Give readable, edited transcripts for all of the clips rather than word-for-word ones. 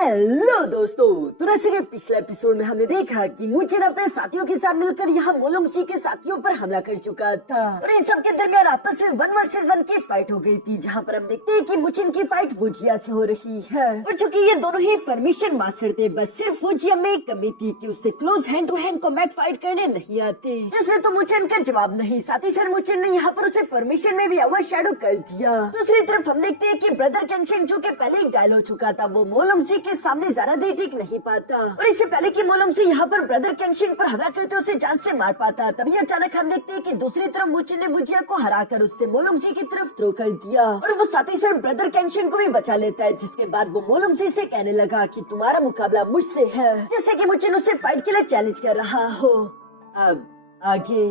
Hello दोस्तों, तो जैसे कि पिछले एपिसोड में हमने देखा कि मुचिन अपने साथियों के साथ मिलकर यहाँ मोलोंगसी के साथियों पर हमला कर चुका था और इन सब के दरमियान आपस में 1 वर्सेस 1 की फाइट हो गई थी, जहाँ पर हम देखते हैं कि मुचिन की फाइट वुजिया से हो रही है। और चूंकि ये दोनों ही फॉर्मेशन मास्टर थे, बस सिर्फ वुजिया में एक कमी थी कि उससे close hand to hand combat fight करने नहीं आते, जिसमें तो मुचिन का जवाब नहीं, साथ ही साथ मुचिन ने यहाँ पर उसे फॉर्मेशन में भी ओवर शैडो कर दिया। दूसरी तरफ हम देखते हैं कि ब्रदर कैंगशिन जो कि पहले ही घायल हो चुका था, वो मोलोंगसी के सामने ज्यादा देर टिक नहीं पाता और इससे पहले कि मोलोंगसी यहाँ पर ब्रदर कैंगशिन पर हमला करते उसे जान से मार पाता, तभी अचानक हम देखते हैं कि दूसरी तरफ मुचिन ने वुजिया को हराकर उससे मोलोंगसी की तरफ थ्रो कर दिया और वो साथ ही साथ ब्रदर कैंगशिन को भी बचा लेता है, जिसके बाद वो मोलोंगसी से कहने लगा कि तुम्हारा मुकाबला मुझसे है, जैसे कि मुचिन उसे फाइट के लिए चैलेंज कर रहा हो। अब आगे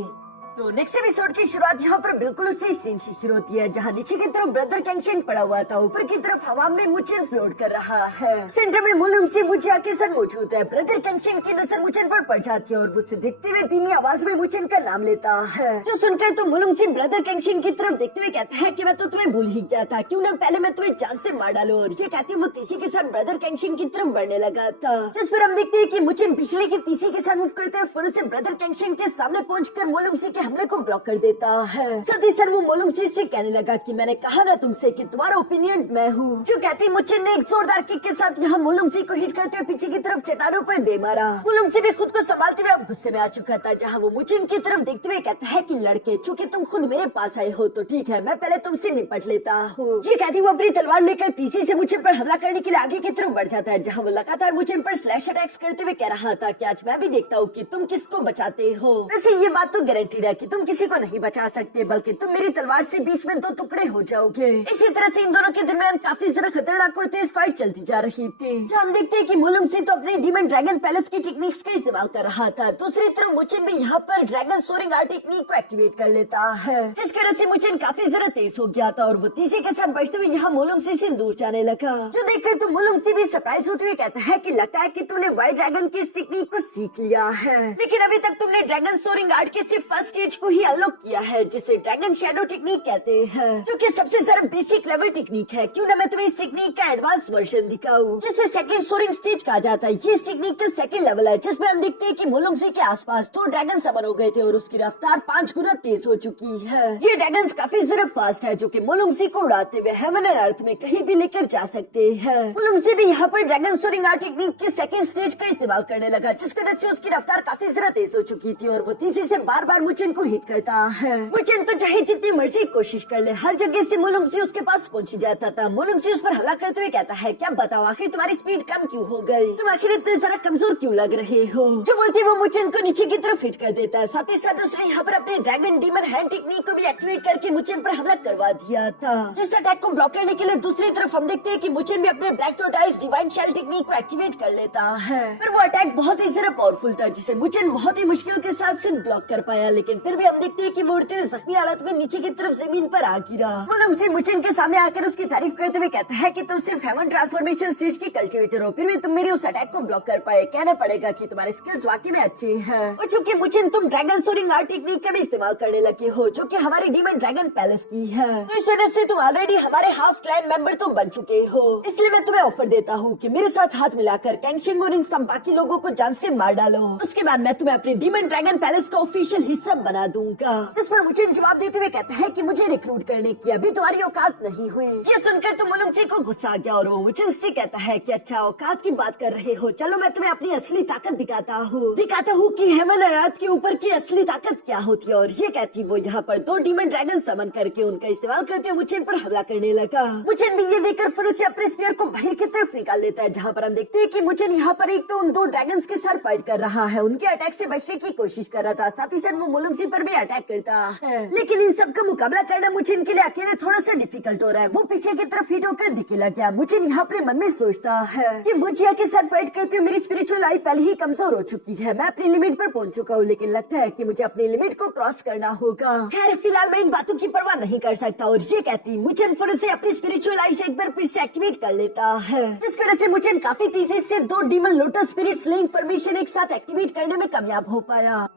तो नेक्स्ट एपिसोड की शुरुआत यहाँ पर बिल्कुल उसी सीन से शुरू होती है, जहाँ नीचे की तरफ ब्रदर कैंगशिन पड़ा हुआ था, ऊपर की तरफ हवा में मुचिन फ्लोट कर रहा है। सेंटर में मोलोंगसी वुजिया के साथ मौजूद है। ब्रदर कैंगशिन की नजर मुचिन पर पड़ जाती है और वो उसे देखते हुए धीमी आवाज में मुचिन का नाम लेता है, जो सुनकर तो मोलोंगसी ब्रदर कैंगशिन की तरफ देखते हुए कहता है कि मैं तो तुम्हें भूल ही गया था, क्यों न पहले मैं तुम्हें जान से मार डालूं। और ये कहती वो तीसी के साथ ब्रदर कैंगशिन की तरफ बढ़ने लगा था, जिस पर हम देखते हैं कि मुचिन पिछले की तीसी के साथ मूव करते हुए फिर से ब्रदर कैंगशिन के सामने पहुंचकर मोलोंगसी के हमले को ब्लॉक कर देता है। साथ ही साथ वो मोलोंगसी से कहने लगा कि मैंने कहा ना तुमसे कि तुम्हारा ओपिनियन मैं हूँ। जो कहती मुचिन ने एक जोरदार किक के साथ यहाँ मोलोंगसी को हिट करते हुए पीछे की तरफ चट्टानों पर दे मारा। मोलोंगसी भी खुद को संभालते हुए अब गुस्से में आ चुका था, जहाँ वो मुचिन की तरफ देखते हुए कहता है कि लड़के, चूंकि तुम खुद मेरे पास आए हो तो ठीक है, मैं पहले तुमसे निपट लेता हूँ। ये कहती वो अपनी तलवार लेकर तीसरी से मुचिन पर हमला करने के लिए आगे की तरफ बढ़ जाता है, जहाँ वो लगातार मुचिन पर स्लैश अटैक्स करते हुए कह रहा था कि आज मैं भी देखता हूँ कि तुम किसको बचाते हो। वैसे ये बात तो गारंटीड है कि तुम किसी को नहीं बचा सकते, बल्कि तुम मेरी तलवार से बीच में 2 टुकड़े हो जाओगे। इसी तरह से इन दोनों के दरमियान काफी ज्यादा खतरनाक और तेज फाइट चलती जा रही थी। हम देखते हैं कि मोलोंगसी तो अपने डीमन ड्रैगन पैलेस की टेक्निक्स का इस्तेमाल कर रहा था, दूसरी तरफ मुचिन भी यहाँ पर ड्रैगन सोरिंग आर्ट टेक्निक को एक्टिवेट कर लेता है, जिसकी वजह से मुचिन काफी ज्यादा तेज हो गया था और वो तीसरे के साथ बचते हुए यहाँ मोलोंगसी से दूर जाने लगा। जो देखकर तो मोलोंगसी भी सरप्राइज होते हुए कहता है कि लगता है कि तूने व्हाइट ड्रैगन की इस टेक्निक को सीख लिया है, लेकिन अभी तक तुमने ड्रैगन सोरिंग आर्ट के सिर्फ फर्स्ट स्टेज को ही अनलॉक किया है, जिसे ड्रैगन शैडो टेक्निक कहते हैं, जो कि सबसे ज्यादा बेसिक लेवल टेक्निक है। क्यों ना मैं तुम्हें इस टेक्निक का एडवांस वर्जन दिखाऊं, जिसे सेकंड सोरिंग स्टेज कहा जाता है। ये इस टेक्निक का सेकंड लेवल है, जिसमें हम देखते हैं कि मोलोंगसी के आसपास 2 ड्रैगन समन हो गए थे और उसकी रफ्तार 5 गुना तेज हो चुकी है। ये ड्रैगन काफी ज्यादा फास्ट है, जो कि मोलोंगसी को उड़ाते हुए हेवन एंड अर्थ में कहीं भी लेकर जा सकते हैं। मोलोंगसी भी यहाँ पर ड्रैगन सोरिंग आर्ट टेक्निक के सेकंड स्टेज का इस्तेमाल करने लगा, जिसकी वजह से उसकी रफ्तार काफी ज्यादा तेज हो चुकी थी और वो तीसरी से बार बार मुचिन को हिट करता है। मुचिन तो चाहे जितनी मर्जी कोशिश कर ले, हर जगह से मोलोंगसी उसके पास पहुंच जाता था। मोलोंगसी उस पर हमला करते हुए कहता है, क्या बताओ आखिर तुम्हारी स्पीड कम क्यों हो गई, तुम आखिर इतने जरा कमजोर क्यों लग रहे हो। जो बोलती वो मुचिन को नीचे की तरफ हिट कर देता है। साथ ही साथ उसने यहाँ पर अपने ड्रैगन डीमन हैंड टेक्निक को भी एक्टिवेट करके मुचिन पर हमला करवा दिया था, जिस अटैक को ब्लॉक करने के लिए दूसरी तरफ हम देखते हैं कि मुचिन भी अपने black tortoise divine shell technique को एक्टिवेट कर लेता है। पर वो अटैक बहुत ही ज्यादा पावरफुल था, जिसे मुचिन बहुत ही मुश्किल के साथ सिर्फ ब्लॉक कर पाया, लेकिन फिर भी हम देखते हैं कि वो उड़ते हुए जख्मी हालत में नीचे की तरफ जमीन पर आ गिरा। मोलोंगसी मुचिन के सामने आकर उसकी तारीफ करते हुए कहता है कि तुम सिर्फ हेवन ट्रांसफॉर्मेशन स्टेज की कल्टिवेटर हो, फिर भी तुम मेरी उस अटैक को ब्लॉक कर पाए। कहना पड़ेगा कि तुम्हारे स्किल्स वाकई में अच्छे हैं। और चूंकि मुचिन तुम ड्रैगन सोरिंग आर्ट टेक्निक का भी इस्तेमाल करने लगे हो, जो कि हमारी डीमन ड्रैगन पैलेस की है, तो इस वजह से तुम ऑलरेडी हमारे हाफ क्लैन मेंबर तो बन चुके हो। इसलिए मैं तुम्हें ऑफर देता हूँ कि मेरे साथ हाथ मिलाकर कैंगशिन और इन सब बाकी लोगों को जान से मार डालो, उसके बाद मैं तुम्हें अपनी डीमन ड्रैगन पैलेस का ऑफिशियल हिस्सा बना दूंगा। जिस पर मुचिन जवाब देते हुए कहता है कि मुझे रिक्रूट करने की अभी तुम्हारी औकात नहीं हुई। ये सुनकर तो मोलोंगसी को गुस्सा आ गया और वो मुचिन से कहता है कि अच्छा औकात की बात कर रहे हो, चलो मैं तुम्हें अपनी असली ताकत दिखाता हूँ कि हेवन और अर्थ के ऊपर की असली ताकत क्या होती है। और ये कहती वो यहाँ पर 2 डीमन ड्रैगन समन करके उनका इस्तेमाल करते हुए मुचिन पर हमला करने लगा। मुचिन भी ये देखकर फिर से अपने स्पीयर को बाहर की तरफ निकाल देता है, जहाँ पर हम देखते हैं कि मुचिन यहाँ पर एक तो उन 2 ड्रैगन्स के साथ फाइट कर रहा है, उनके अटैक से बचने की कोशिश कर रहा था, साथ ही साथ वो मोलोंगसी पर भी अटैक करता है, लेकिन इन सबका मुकाबला करना मुचिन के लिए अकेले थोड़ा सा डिफिकल्ट हो रहा है। वो पीछे की तरफ हिट होकर दिखे लग गया। मुचिन यहाँ अपने मन में सोचता है कि वुजिया के साथ फाइट करते हुए मेरी स्पिरिचुअल आई पहले ही कमजोर हो चुकी है, मैं अपनी लिमिट पर पहुंच चुका हूँ, लेकिन लगता है कि मुझे अपनी लिमिट को क्रॉस करना होगा। खैर फिलहाल मैं इन बातों की परवाह नहीं कर सकता। और ये कहती मुचिन फिर से अपनी स्पिरिचुअल आई से एक बार फिर से एक्टिवेट कर लेता है, जिस वजह से मुचिन काफी तेजी से 2 demon lotus spirit slaying formation एक साथ एक्टिवेट करने में कामयाब हो पाया।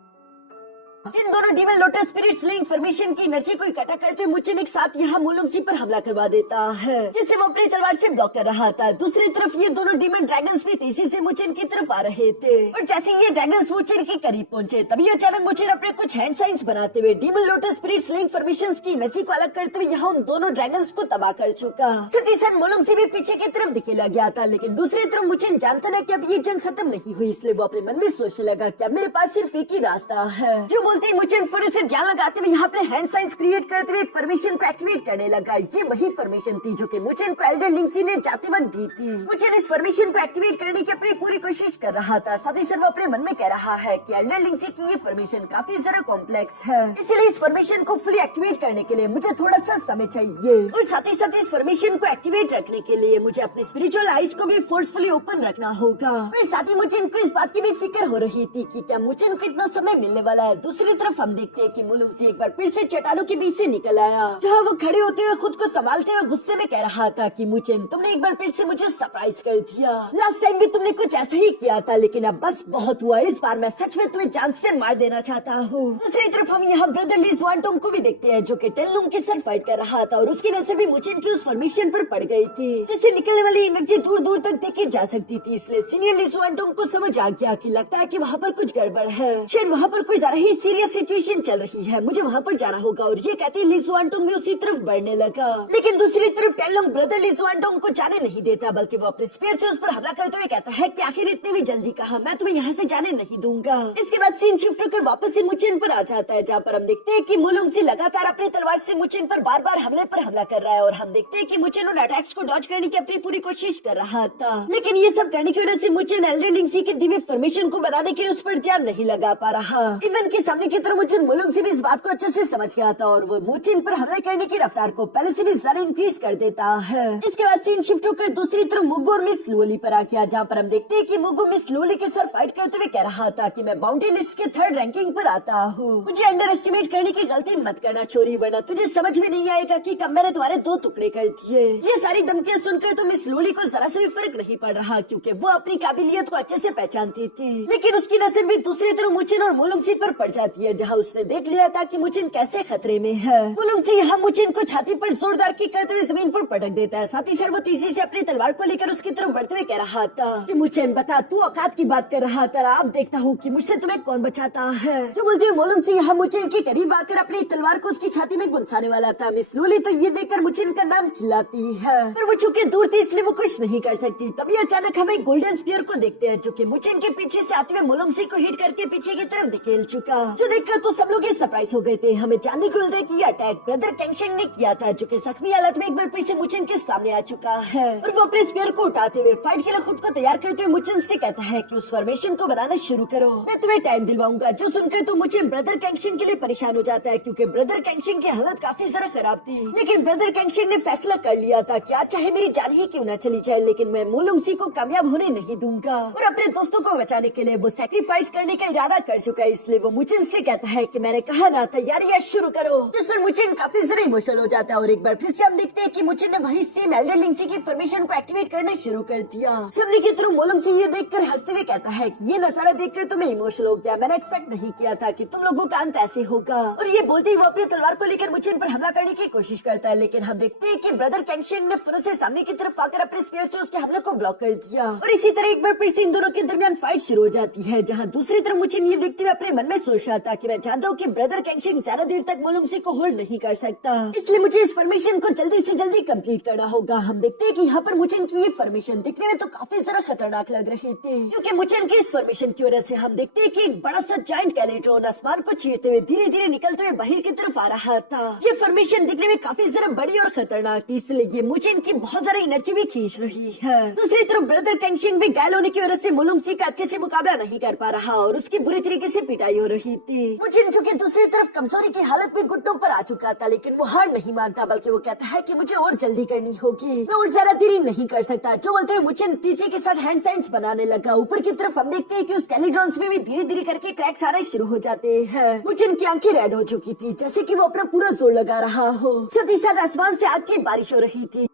जिन दोनों डीमन लोटस स्पिरिट्स ने इंफॉर्मेशन की एनर्जी को इकट्ठा करते हुए मुचिन एक साथ यहाँ मोलोंगसी पर हमला करवा देता है, जिसे वो अपनी तलवार से ब्लॉक कर रहा था। दूसरी तरफ ये दोनों डीमन ड्रैगन्स भी तेजी से मुचिन की तरफ आ रहे थे और जैसे ये ड्रैगन्स मुचिन के करीब पहुंचे तभी अचानक मुचिन अपने कुछ हैंड साइंस बनाते हुए डीमन लोटस स्पिरिट्स ने इंफॉर्मेशन की एनर्जी को अलग करते हुए यहाँ उन दोनों ड्रैगन्स को तबाह कर चुका। साथ ही साथ मोलोंगसी भी पीछे की तरफ धकेला गया था, लेकिन दूसरी तरफ मुचिन जानता था कि अब ये जंग खत्म नहीं हुई, इसलिए वो अपने मन में सोचने लगा कि अब मेरे पास सिर्फ एक ही रास्ता है। जो बोलते ही मुचिन फिर से ध्यान लगाते हुए यहाँ पे हैंड साइंस क्रिएट करते हुए फॉर्मेशन को एक्टिवेट करने लगा। ये वही फॉर्मेशन थी जो कि मुचिन को एल्डर लिंक्सी ने जाते वक्त दी थी। मुचिन इस फॉर्मेशन को एक्टिवेट करने की अपनी पूरी कोशिश कर रहा था, साथ ही वो अपने मन में कह रहा है कि एल्डर लिंक्सी की ये फॉर्मेशन काफी ज्यादा कॉम्प्लेक्स है, इसलिए इस फॉर्मेशन को फुली एक्टिवेट करने के लिए मुझे थोड़ा सा समय चाहिए और साथ ही इस फॉर्मेशन को एक्टिवेट रखने के लिए मुझे अपने स्पिरिचुअल आइज को भी फोर्सफुली ओपन रखना होगा। और साथ ही मुचिन को इस बात की भी फिक्र हो रही थी कि क्या मुचिन को इतना समय मिलने वाला है। दूसरी तरफ हम देखते हैं कि मोलोंगसी एक बार फिर से चट्टानों के बीच से निकल आया, जहाँ वो खड़े होते हुए खुद को संभालते हुए गुस्से में कह रहा था कि मुचिन तुमने एक बार फिर से मुझे सरप्राइज कर दिया। लास्ट टाइम भी तुमने कुछ ऐसा ही किया था, लेकिन अब बस बहुत हुआ। इस बार मैं सच में तुम्हें जान से मार देना चाहता हूँ। दूसरी तरफ हम यहाँ ब्रदर ली ज़ुआनटोंग को भी देखते हैं, जो कि टेनलुंग के साथ फाइट कर रहा था और उसकी नजर भी मुचिन की उस फॉर्मेशन पर पड़ गई थी, जिससे निकलने वाली एनर्जी दूर दूर तक देखी जा सकती थी। इसलिए सीनियर ली ज़ुआनटोंग को समझ आ गया कि लगता है कि वहाँ पर कुछ गड़बड़ है, शायद वहाँ पर कोई ज्यादा ही सीरियस सिचुएशन चल रही है, मुझे वहाँ पर जाना होगा। और ये कहते ली ज़ुआनटोंग भी उसी तरफ बढ़ने लगा, लेकिन दूसरी तरफ टेनलुंग ब्रदर ली ज़ुआनटोंग को जाने नहीं देता, बल्कि वो अपने स्पीयर से उस पर हमला करते हुए कहता है कि आखिर इतने भी जल्दी कहा, मैं तुम्हें यहाँ से जाने नहीं दूंगा। इसके बाद सीन शिफ्ट होकर वापस से मुचिन पर आ जाता है, जहाँ पर हम देखते हैं कि मोलोंगसी लगातार अपनी तलवार से मुचिन पर बार बार हमले पर हमला कर रहा है और हम देखते हैं कि मुचिन उन अटैक्स को डॉज करने की अपनी पूरी कोशिश कर रहा था, लेकिन ये सब करने की वजह से मुचिन एल्डर लिंक्सी के दिव्य फॉर्मेशन को बनाने के लिए उस पर ध्यान नहीं लगा पा रहा। इवन के सामने की तरफ मुचिन मोलोंगसी भी इस बात को अच्छे से समझ गया था और वो मुचिन पर हमले करने की रफ्तार को पहले से भी ज्यादा इंक्रीज कर देता है। इसके बाद सीन शिफ्ट होकर दूसरी तरफ मुगु और मिस लोली पर आ गया, जहाँ पर हम देखते हैं कि मुगु मिस लोली के साथ फाइट करते हुए कह रहा था कि मैं बाउंड्री लिस्ट के 3rd रैंकिंग पर आता हूँ, मुझे अंडर एस्टिमेट करने की गलती मत करना छोरी, वरना तुझे समझ में नहीं आएगा कि कब मैंने तुम्हारे 2 टुकड़े कर दिए। ये सारी धमकियां सुनकर तो मिस लोली को जरा से भी फर्क नहीं पड़ रहा, क्योंकि वो अपनी काबिलियत को अच्छे से पहचानती थी, लेकिन उसकी नजर भी दूसरी तरफ मुचिन और मोलोंगसी पर पड़ जाती है, जहाँ उसने देख लिया था कि मुचिन कैसे खतरे में है। मोलोंगसी यहाँ मुचिन को छाती पर जोरदार किक करते हुए जमीन पर पटक देता है, साथ ही सर वो तेजी से अपनी तलवार को लेकर उसकी तरफ बढ़ते हुए कह रहा था कि मुचिन बता, तू औकात की बात कर रहा था, अब देखता हूँ कि मुझसे तुम्हें कौन बचाता है। जो बोलते हुए मोलोंगसी यहाँ मुचिन के करीब आकर अपनी तलवार को उसकी छाती में गुंसाने वाला था। मिस लोली तो ये देखकर मुचिन का नाम चिल्लाती है, पर वो चूंकि दूर थी इसलिए वो कुछ नहीं कर सकती। तभी अचानक हम एक गोल्डन स्पीयर को देखते हैं, जो कि मुचिन के पीछे से आते हुए मोलोंगसी को हिट करके पीछे की तरफ धकेल चुका, जो देखकर तो सब लोग सरप्राइज हो गए थे। हमें जानने को मिलता है कि ये अटैक ब्रदर कैंगशेंग ने किया था, जो कि जख्मी हालत में एक बार फिर से मुचिन के सामने आ चुका है और वो अपने स्पीयर को उठाते हुए फाइट के लिए खुद को तैयार करते हुए मुचिन से कहता है कि उस फॉर्मेशन को बनाना शुरू करो, मैं तुम्हें टाइम दिलवाऊंगा। जो सुनकर तो मुचिन ब्रदर कैंगशेंग के लिए परेशान हो जाता है, क्योंकि ब्रदर कैंगशेंग की हालत काफी ज्यादा खराब थी, लेकिन ब्रदर कैंगशेंग ने फैसला कर लिया था कि आज चाहे मेरी जान ही क्यों न चली जाए, लेकिन मैं मोलोंगसी को कामयाब होने नहीं दूंगा और अपने दोस्तों को बचाने के लिए वो सैक्रिफाइस करने का इरादा कर चुका है। इसलिए वो मुचिन से कहता है कि मैंने कहा ना, तैयारियां शुरू करो, जिस पर मुचिन काफी ज्यादा इमोशनल हो जाता है और एक बार फिर से हम देखते हैं कि मुचिन ने वही सेम एल्डर लिंक्सी की फॉर्मेशन को एक्टिवेट करना शुरू कर दिया। सामने की तरफ मोलोंगसी ये देखकर हंसते हुए कहता है कि ये नजारा देखकर तुम्हें इमोशनल हो गया, मैंने एक्सपेक्ट नहीं किया था कि तुम लोगों का अंत ऐसे होगा। और ये बोलते ही वो अपनी तलवार को लेकर मुचिन पर हमला करने की कोशिश करता है, लेकिन हम देखते हैं कि ब्रदर कैंगशेंग ने फिर से सामने की तरफ आकर अपने स्पीयर से उसके हमले को ब्लॉक कर दिया और इसी तरह एक बार फिर से इन दोनों के दरमियान फाइट शुरू हो जाती है, जहाँ दूसरी तरफ मुचिन ये देखते हुए अपने मन में सोच रहा था कि मैं जानता हूँ कि ब्रदर कैंगशेंग ज्यादा देर तक मोलोंगसी को होल्ड नहीं कर सकता, इसलिए मुझे इस फॉर्मेशन को जल्दी से जल्दी कंप्लीट करना होगा। हम देखते हैं कि यहाँ पर मुचिन की ये फॉर्मेशन दिखने में तो काफी ज्यादा खतरनाक लग रही थी, क्योंकि मुचिन की इस फॉर्मेशन की वजह से हम देखते हैं कि एक बड़ा सा जायंट कैलेट्रॉन आसमान को चीरते हुए धीरे धीरे निकलते हुए बाहर की तरफ आ रहा था। ये फॉर्मेशन दिखने में काफी ज्यादा बड़ी और खतरनाक थी, इसलिए ये मुचिन की बहुत ज्यादा एनर्जी भी खींच रही है। दूसरी तरफ ब्रदर कैंगशेंग भी घायल होने की वजह से मोलोंगसी का अच्छे से मुकाबला नहीं कर पा रहा और उसकी बुरी तरीके से पिटाई हो रही थी। मुचिन जो कि दूसरी तरफ कमजोरी की हालत में घुटनों पर आ चुका था, लेकिन वो हार नहीं मानता, बल्कि वो कहता है कि मुझे और जल्दी करनी होगी, मैं और ज्यादा देरी नहीं कर सकता। जो बोलते हुए मुचिन तेजी के साथ हैंड साइंस बनाने लगा। ऊपर की तरफ हम देखते हैं कि उस कैलिड्रॉन्स में भी धीरे धीरे करके क्रैक्स आने शुरू हो जाते हैं। मुचिन की आंखें रेड हो चुकी थी, जैसे कि वो अपना पूरा जोर लगा रहा हो। साथ ही साथ आसमान से आग की बारिश हो रही थी।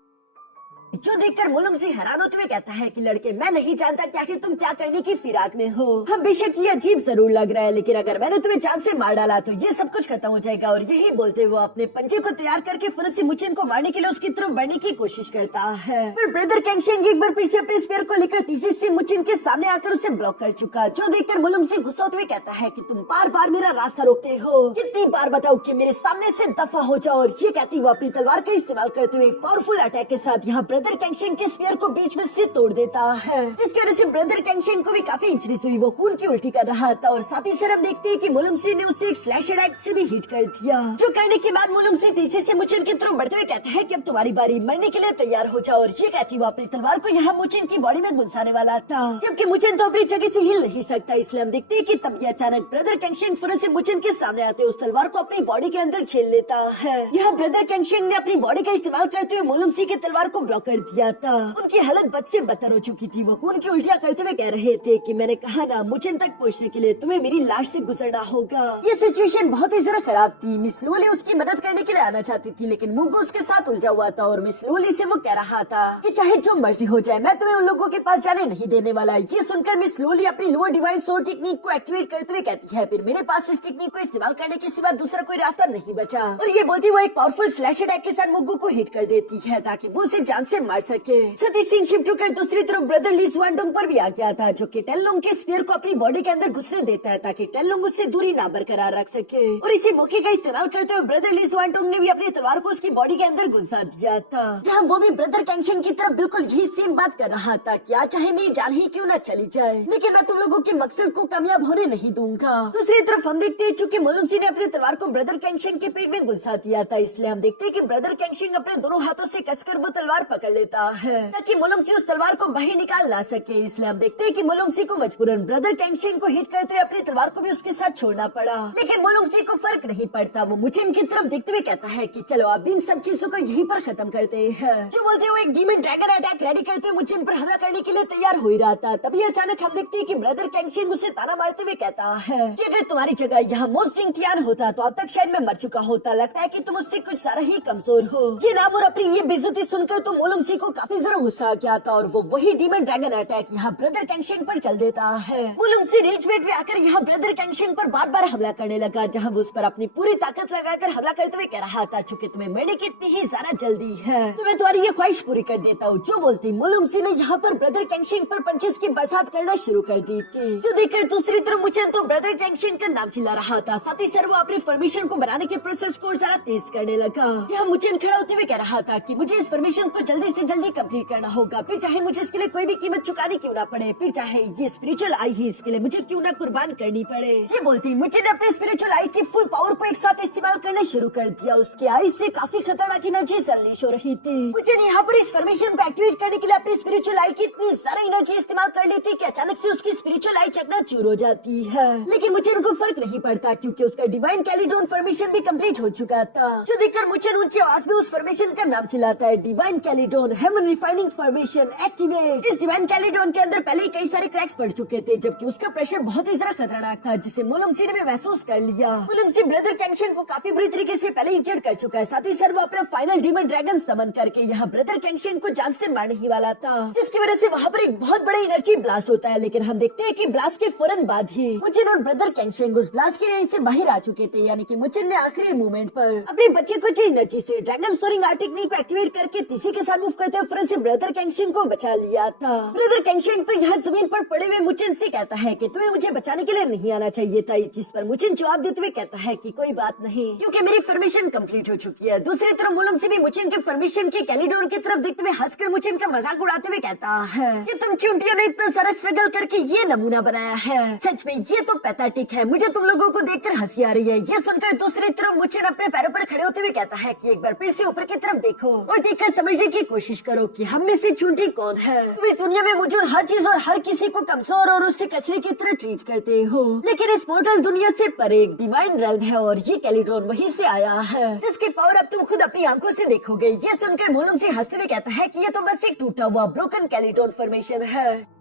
जो देखकर मुलुंगसी हैरान होते हुए कहता है कि लड़के, मैं नहीं जानता कि आखिर तुम क्या करने की फिराक में हो। हम बेशक ये अजीब जरूर लग रहा है, लेकिन अगर मैंने तुम्हें जान से मार डाला तो ये सब कुछ खत्म हो जाएगा। और यही बोलते हुए अपने पंजे को तैयार करके फुरसी मुचिन को मारने के लिए उसकी तरफ बढ़ने की कोशिश करता है। फिर ब्रदर कैंगशेंग एक बार फिर से अपने स्पेयर को लेकर तेजी से मुचिन के सामने आकर उसे ब्लॉक कर चुका, जो देखकर मुलुंगसी गुस्सा होते हुए कहता है कि तुम बार बार मेरा रास्ता रोकते हो, कितनी बार बताओ कि मेरे सामने से दफा हो जाओ। और ये कहती हुआ अपनी तलवार का इस्तेमाल करते हुए पावरफुल अटैक के साथ यहाँ ब्रदर कैंगशेंग के स्पेयर को बीच में से तोड़ देता है, जिसकी वजह से ब्रदर कैंगशेंग को भी काफी इंजरीज हुई। वो खून की उल्टी कर रहा था और साथ ही साथ हम देखते हैं कि मुलुंगसी ने उसे एक स्लैश अटैक से भी हिट कर दिया, जो करने के बाद मुलुंगसी तेजी से मुचिन की तरफ बढ़ते हुए कहता है कि अब तुम्हारी बारी, मरने के लिए तैयार हो जाओ। और ये कहती हुआ अपनी तलवार को यहाँ मुचिन की बॉडी में घुसाने वाला था, जबकि मुचिन तो अपनी जगह से हिल नहीं सकता। इसलिए हम देखते हैं कि तब ये अचानक ब्रदर कैंगशेंग फुरन से मुचिन के सामने आते उस तलवार को अपनी बॉडी के अंदर छेल लेता है। यहाँ ब्रदर कैंगशेंग ने अपनी बॉडी का इस्तेमाल करते हुए मुलुंगसी की तलवार को ब्लॉक कर दिया था। उनकी हालत बद से बदतर हो चुकी थी। वो खून की उल्टियाँ करते हुए कह रहे थे कि मैंने कहा ना, मुचिन तक पहुँचने के लिए तुम्हें मेरी लाश से गुजरना होगा। ये सिचुएशन बहुत ही जरा खराब थी। मिस लूली उसकी मदद करने के लिए आना चाहती थी, लेकिन मुगो उसके साथ उलझा हुआ था और मिस लूली से वो कह रहा था कि चाहे जो मर्जी हो जाए, मैं तुम्हें उन लोगों के पास जाने नहीं देने वाला। ये सुनकर मिस लूली अपनी लोअर डिवाइन सोल टेक्निक को एक्टिवेट करते हुए कहती है, फिर मेरे पास इस टेक्निक को इस्तेमाल करने के सिवा दूसरा कोई रास्ता नहीं बचा। और ये बोलती वो एक पावरफुल स्लैश अटैक के साथ मुगो को हिट कर देती है ताकि वो उसे जान से मार सके। सती सिंह शिफ्ट होकर दूसरी तरफ ब्रदर ली जुआनडोंग पर भी आ गया था, जो कि टेनलोंग के स्पीयर को अपनी बॉडी के अंदर घुसने देता है ताकि टेनलोंग उससे दूरी ना बरकरार रख सके। और इसी मौके का इस्तेमाल करते हुए ब्रदर ली जुआनडोंग ने भी अपनी तलवार को उसकी बॉडी के अंदर घुसा दिया था, जहाँ वो भी ब्रदर कैंगशेंग की तरफ बिल्कुल यही सेम बात कर रहा था कि आज चाहे मेरी जान ही क्यों न चली जाए, लेकिन मैं तुम लोगों के मकसद को कामयाब होने नहीं दूंगा। दूसरी तरफ हम देखते हैं चूंकि मुलुंगसी ने अपनी तलवार को ब्रदर कैंगशेंग के पेट में घुसा दिया था, इसलिए हम देखते हैं कि ब्रदर कैंगशेंग अपने दोनों हाथों से कसकर वो तलवार पकड़ लेता है ताकि मुलुंगसी उस तलवार को बाहर निकाल ला सके। इसलिए हम देखते हैं कि मुलुंगसी को मजबूरन ब्रदर कैंगशेंग को हिट करते हुए अपनी तलवार को भी उसके साथ छोड़ना पड़ा, लेकिन मुलुंगसी को फर्क नहीं पड़ता। वो मुचिन की तरफ देखते हुए कहता है कि चलो अब इन सब चीजों को यहीं पर खत्म करते हैं। जो बोलते हुए एक डीमन ड्रैगन अटैक रेडी करते हुए मुचिन पर हमला करने के लिए तैयार हो ही रहा था, तभी अचानक हम देखते हैं कि ब्रदर कैंगशेंग उसे ताना मारते हुए कहता है कि अगर तुम्हारी जगह यहाँ मो सिंगटियान होता तो अब तक शायद मैं मर चुका होता। लगता है कि तुम उससे कुछ सारा ही कमजोर हो। ये नाम और अपनी ये बेइज्जती सुनकर तो मुलुंगसी को काफी जरा गुस्सा आ गया था और वो वही डीमन ड्रैगन अटैक यहाँ ब्रदर कैंगशेंग पर चल देता है। मुलुंगसी रेज वेट में आकर यहाँ ब्रदर कैंगशेंग पर बार बार हमला करने लगा, जहाँ वो उस पर अपनी पूरी ताकत लगाकर हमला करते हुए कह रहा था चूंकि तुम्हें मरने की इतनी ही ज्यादा जल्दी है तो मैं तुम्हारी ये ख्वाहिश पूरी कर देता हूँ। जो बोलती मुलुंगसी ने यहाँ पर ब्रदर कैंगशेंग पर पंचेस की बरसात करना शुरू कर दी थी, जो देखकर दूसरी तरफ मुचिन तो ब्रदर कैंगशेंग का नाम चिल्ला रहा था। साथ ही सर वो अपने फॉर्मेशन को बनाने के प्रोसेस को जरा तेज करने लगा, जहाँ मुचिन खड़ा होते हुए कह रहा था कि मुझे इस फॉर्मेशन को जल्दी से जल्दी कंप्लीट करना होगा, फिर चाहे मुझे इसके लिए कोई भी कीमत चुकानी क्यों ना पड़े, फिर चाहे ये स्पिरिचुअल आई ही इसके लिए मुझे क्यों ना कुर्बान करनी पड़े। ये बोलती मुचिन ने अपने स्पिरिचुअल आई की फुल पावर को एक साथ इस्तेमाल करना शुरू कर दिया। उसके आई से काफी खतरनाक एनर्जी अनलीश हो रही थी। मुचिन यहाँ पर इस फॉर्मेशन को एक्टिवेट करने के लिए अपनी स्पिरिचुअल आई की इतनी सारी एनर्जी इस्तेमाल कर ली थी कि अचानक से उसकी स्पिरिचुअल आई चकनाचूर हो जाती है, लेकिन मुचिन को फर्क नहीं पड़ता क्योंकि उसका डिवाइन कैलिड्रोन फॉर्मेशन भी कंप्लीट हो चुका था, जो देखकर मुचिन ऊंची आवाज में उस फॉर्मेशन का नाम चिल्लाता है, divine cauldron heaven refining formation activate. इस डिवाइन कैलिड्रोन के अंदर पहले ही कई सारे क्रैक्स पड़ चुके थे, जबकि उसका प्रेशर बहुत ही ज्यादा खतरनाक था, जिसे मुलुंगसी ने भी महसूस कर लिया। मुलुंगसी ब्रदर कैंगशेंग को काफी बुरी तरीके से पहले इंजर्ड कर चुका है, साथ ही सर वो अपना फाइनल डीमन ड्रैगन समन करके यहाँ ब्रदर कैंगशेंग को जान से मारने ही वाला था, जिसकी वजह से वहाँ पर एक बहुत बड़ा एनर्जी ब्लास्ट होता है। लेकिन हम देखते हैं कि ब्लास्ट के फौरन बाद ही मुचिन और ब्रदर कैंगशेंग उस ब्लास्ट की रेंज से बाहर आ चुके थे, यानी कि मुचिन ने आखिरी मूवमेंट पर अपने बच्चे को एनर्जी से ड्रैगन सोरिंग आर्ट टेक्निक को एक्टिवेट करके तीसरे के साथ मूव करते हुए फिर से ब्रदर कैंगशेंग को बचा लिया था। ब्रदर कैंगशेंग तो यहाँ जमीन पर पड़े हुए मुचिन से कहता है कि तुम्हें मुझे बचाने के लिए नहीं आना चाहिए था, जिस पर मुचिन जवाब देते हुए कहता है कि कोई बात नहीं क्योंकि मेरी फॉर्मेशन कंप्लीट हो चुकी है। दूसरी तरफ मुलुंगसी भी मुचिन के फॉर्मेशन के कैलिडोन की तरफ देखते हुए हंसकर मुचिन का मजाक उड़ाते हुए कहता है कि तुम चूंटियों ने इतना सारा स्ट्रगल करके ये नमूना बनाया है, सच में ये तो पैथेटिक है, मुझे तुम लोगों को देखकर हंसी आ रही है। ये सुनकर दूसरी तरफ मुचिन अपने पैरों पर खड़े होते हुए कहता है कि एक बार फिर से ऊपर की तरफ देखो और देखकर समझने की कोशिश करो कि हम में से चूंटी कौन है। तुम इस दुनिया में मौजूद हर चीज और हर किसी को कमजोर और उससे कचरे की तरह ट्रीट करते हो, लेकिन इस मोर्टल दुनिया से परे एक डिवाइन रेल्म है और ये कैलिडोन वहीं से आया है, जिसकी पावर अब तुम खुद अपनी आंखों से देखोगे। ये सुनकर मुलुंगसी हंसते हुए कहता है कि ये तो बस एक टूटा हुआ ब्रोकन कैलिडोन फॉर्मेशन है।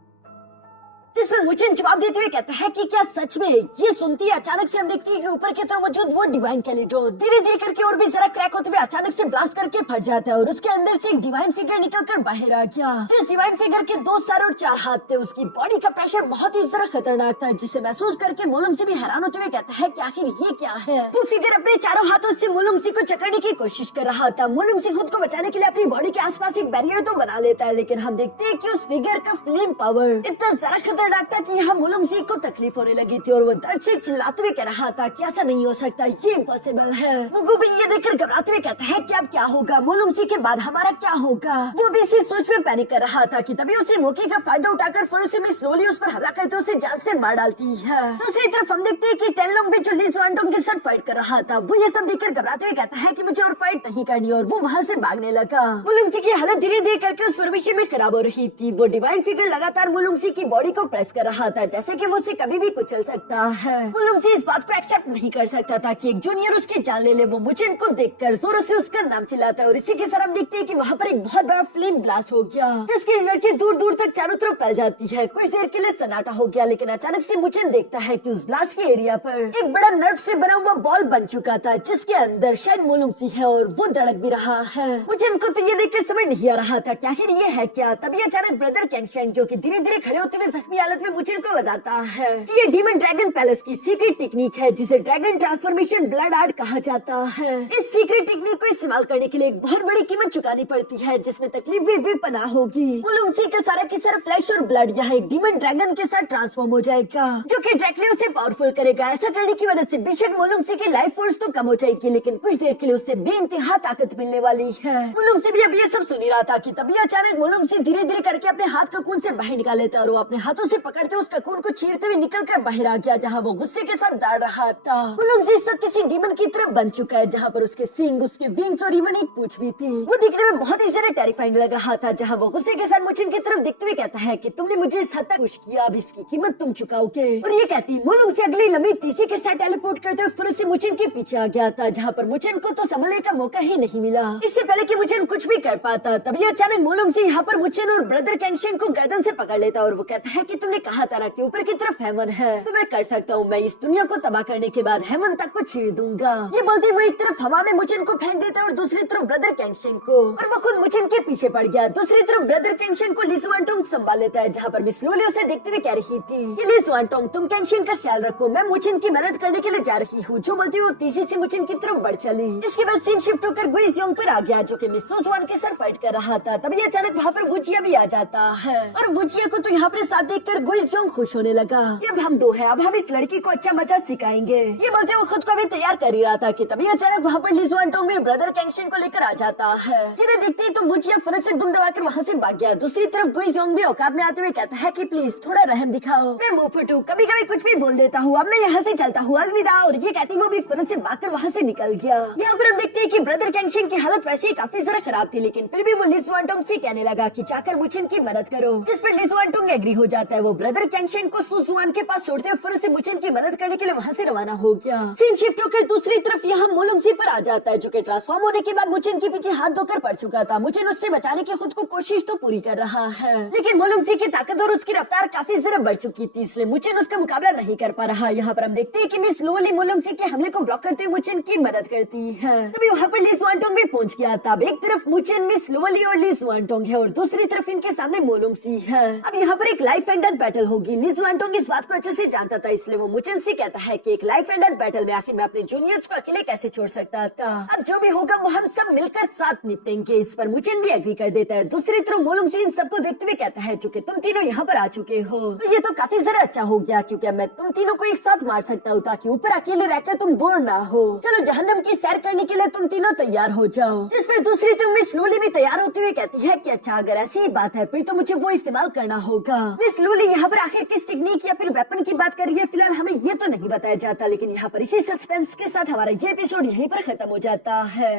जिस पर मुचिन जवाब देते हुए कहता है कि क्या सच में। ये सुनती है अचानक से हम देखते हैं कि ऊपर की तरफ मौजूद वो डिवाइन कैलिट्रोन धीरे धीरे करके और भी जरा क्रैक होते हुए अचानक से ब्लास्ट करके फट जाता है और उसके अंदर से एक डिवाइन फिगर निकल कर बाहर आ गया। जिस डिवाइन फिगर के 2 सर और 4 हाथ थे, उसकी बॉडी का प्रेशर बहुत ही जरा खतरनाक था, जिसे महसूस करके मोलुंगसी भी हैरान होते हुए कहता है कि आखिर ये क्या है। वो फिगर अपने चारों हाथों से मोलुंगसी को जकड़ने की कोशिश कर रहा था। मोलुंगसी खुद को बचाने के लिए अपनी बॉडी के आसपास एक बैरियर तो बना लेता है, लेकिन हम देखते हैं कि उस फिगर का फ्लेम पावर इतना जरा खतरनाक था कि यहाँ मोलुंगसी को तकलीफ होने लगी थी और वो दर्द से चिल्लाते हुए कह रहा था कि ऐसा नहीं हो सकता, ये इम्पॉसिबल है। मुगु भी ये देखकर घबराते हुए कहता है कि अब क्या होगा, मोलुंगसी के बाद हमारा क्या होगा। वो भी इसी सोच में पैनिक कर रहा था कि तभी उसे मौके का फायदा उठाकर फुरुसी में स्लोली उस पर हमला करते उसे जान से मार डालती है। दूसरी तरफ हम देखते हैं कि टेनलोंग भी जो ली जुआनडोंग के साथ फाइट कर रहा था, वो ये सब देखकर घबराते हुए कहता है कि मुझे और फाइट नहीं करनी और वो वहाँ से भागने लगा। मोलुंगसी की हालत धीरे धीरे करके उस फॉर्मेशन में खराब हो रही थी। वो डिवाइन फिगर लगातार मोलुंगसी की बॉडी को प्रेस कर रहा था, जैसे कि वो उसे कभी भी कुचल सकता है। मोलुंगसी इस बात को एक्सेप्ट नहीं कर सकता था कि एक जूनियर उसकी जान ले वो मुचिन को देखकर जोरों से उसका नाम चिल्लाता है और इसी के साथ हम देखते हैं कि वहाँ पर एक बहुत बड़ा फ्लेम ब्लास्ट हो गया, जिसकी एनर्जी दूर दूर तक चारों तरफ फैल जाती है। कुछ देर के लिए सन्नाटा हो गया, लेकिन अचानक से मुचिन देखता है कि उस ब्लास्ट के एरिया पर एक बड़ा नर्व से बना हुआ बॉल बन चुका था, जिसके अंदर शायद मोलुंगसी है और वो धड़क भी रहा है। मुचिन को तो ये देखकर समझ नहीं आ रहा था कि आखिर ये है क्या। तभी अचानक ब्रदर कैंगशेंग, जो कि धीरे धीरे खड़े होते हुए जख्मी हालत में मुचिन को बताता है कि ये डीमन ड्रैगन पैलेस की सीक्रेट टेक्निक है, जिसे ड्रैगन ट्रांसफॉर्मेशन ब्लड आर्ट कहा जाता है। इस सीक्रेट टेक्निक को इस्तेमाल करने के लिए एक बहुत बड़ी कीमत चुकानी पड़ती है, जिसमें तकलीफ भी पनाह होगी। मोलुंगसी का सारा फ्लैश और ब्लड यहाँ एक डीमन ड्रैगन के साथ ट्रांसफॉर्म हो जाएगा, जो कि डायरेक्टली उसे पावरफुल करेगा। ऐसा करने की वजह से बेशक मोलुंगसी की लाइफ फोर्स तो कम हो जाएगी, लेकिन कुछ देर के लिए उसे बेइंतहा ताकत मिलने वाली है। मोलुंगसी भी अब ये सब सुन ही रहा था कि तभी अचानक मोलुंगसी धीरे धीरे करके अपने हाथ का खून से बाहर निकाल लेता है और वो अपने हाथों से पकड़ते उस ककून को चीरते हुए निकल कर बाहर आ गया, जहाँ वो गुस्से के साथ दौड़ रहा था। मोलुंगसी इस वक्त किसी डीमन की तरफ बन चुका है, जहाँ पर उसके सींग, उसके विंग्स और इवन एक पूंछ भी थी। वो दिखने में बहुत ही ज्यादा टेरिफाइंग लग रहा था, जहाँ वो गुस्से के साथ मुचिन की तरफ देखते हुए कहता है कि तुमने मुझे इस हद तक खुश किया, अब इसकी कीमत तुम चुकाओगे। और ये कहती मोलुंगसी अगली लंबी तीसी के साथ टेलीपोर्ट करते हुए फिर से मुचिन के पीछे आ गया था, जहाँ पर मुचिन को तो संभलने का मौका ही नहीं मिला। इससे पहले कि मुचिन कुछ भी कर पाता, तभी अचानक मोलुंगसी यहाँ पर मुचिन और ब्रदर कैंगशेंग को गर्दन से पकड़ लेता और वो कहता है कि तुमने कहा था ना कि ऊपर की तरफ हेवन है, तो मैं कर सकता हूँ। मैं इस दुनिया को तबाह करने के बाद हेवन तक को चीर दूंगा। ये बोलते वो एक तरफ हवा में मुचिन को फेंक देता है और दूसरी तरफ ब्रदर कैंगशेंग को, और वो खुद मुचिन के पीछे पड़ गया। दूसरी तरफ ब्रदर कैंगशेंग को ली जुआनडोंग संभाल लेता है, जहाँ पर मिस लूली उसे देखते हुए कह रही थी कि ली जुआनडोंग, तुम कैंगशेंग का ख्याल रखो, मैं मुचिन की मदद करने के लिए जा रही हूँ। जो बोलती वो तेजी से मुचिन की तरफ बढ़ चली। इसके बाद सीन शिफ्ट होकर गुइजियोंग पर आ गया, जो कि मिस सुजुआन के साथ फाइट कर रहा था। तभी अचानक वहाँ पर वुजिया भी आ जाता है, और वुजिया को तो यहाँ पर साथ देखकर गुइजियोंग खुश होने लगा कि अब हम दो हैं, अब हम इस लड़की को अच्छा मजा सिखाएंगे। ये बोलते वो खुद को भी तैयार कर ही रहा था कि तभी अचानक वहाँ पर ली जुआनडोंग में ब्रदर कैंगशेंग को लेकर आ जाता है, जिन्हें देखते ही तो वुजिया फरस से दुम दबाकर वहाँ से भाग गया। दूसरी तरफ गुइजियोंग भी औकात में आते हुए कहता है कि प्लीज थोड़ा रहम दिखाओ, मैं मुंह फटू, कभी कभी कुछ भी बोल देता हूँ, अब मैं यहाँ से चलता हूँ, अलविदा। और ये कहती वो भी फरस से भागकर वहाँ से निकल गया। यहाँ पर हम देखते हैं कि ब्रदर कैंगशेंग की हालत वैसे ही काफी जरा खराब थी, लेकिन फिर भी वो ली जुआनडोंग से कहने लगा कि जाकर मुचिन की मदद करो, जिस पर ली जुआनडोंग एग्री हो जाता है। वो ब्रदर कैंगशेंग को सुजुआन के पास छोड़ते हुए फिर से मुचिन की मदद करने के लिए वहाँ से रवाना हो गया। सीन शिफ्ट होकर दूसरी तरफ यहाँ मोलुंगसी पर आ जाता है, जो कि ट्रांसफॉर्म होने के बाद मुचिन के पीछे हाथ धोकर पड़ चुका था। मुचिन उससे बचाने की खुद को कोशिश तो पूरी कर रहा है, लेकिन मोलुंगसी की ताकत और उसकी रफ्तार काफी जरा बढ़ चुकी थी, इसलिए मुचिन उसका मुकाबला नहीं कर पा रहा। यहाँ पर हम देखते हैं कि मिस लूली मोलुंगसी के हमले को ब्लॉक करते हुए मुचिन की मदद करती है। तभी वहाँ पर ली जुआनडोंग भी पहुँच गया था। अब एक तरफ मुचिन, मिस लूली और ली जुआनडोंग है, और दूसरी तरफ इनके सामने मोलुंगसी है। अब यहाँ पर एक लाइफ एंड डेथ बैटल होगी। ली जुआनडोंग इस बात को अच्छे से जानता था, इसलिए वो मुचिन से कहता है कि एक लाइफ एंड डेथ बैटल में आखिर मैं अपने जूनियर्स को अकेले कैसे छोड़ सकता था। अब जो भी होगा वो हम सब मिलकर साथ निपटेंगे। इस पर मुचिन भी एग्री कर देता है। दूसरी तरफ मोलुंगसी इन सबको देखते हुए कहता है चूंकि तुम तीनों यहाँ पर आ चुके हो तो ये तो काफी जरा अच्छा हो गया, क्योंकि मैं तुम तीनों को एक साथ मार सकता हूँ ताकि ऊपर अकेले रहकर तुम बोर ना हो। चलो जहन्नम की सैर करने के लिए तुम तीनों तैयार हो जाओ। जिस पर दूसरी तरफ मिस लूली भी तैयार होते हुए कहती है कि अच्छा अगर ऐसी ही बात है फिर तो मुझे वो इस्तेमाल करना होगा। मिस लूली यहाँ पर आखिर किस टेक्निक या फिर वेपन की बात कर रही है फिलहाल हमें ये तो नहीं बताया जाता, लेकिन यहाँ पर इसी सस्पेंस के साथ हमारा ये एपिसोड यहीं पर खत्म हो जाता है।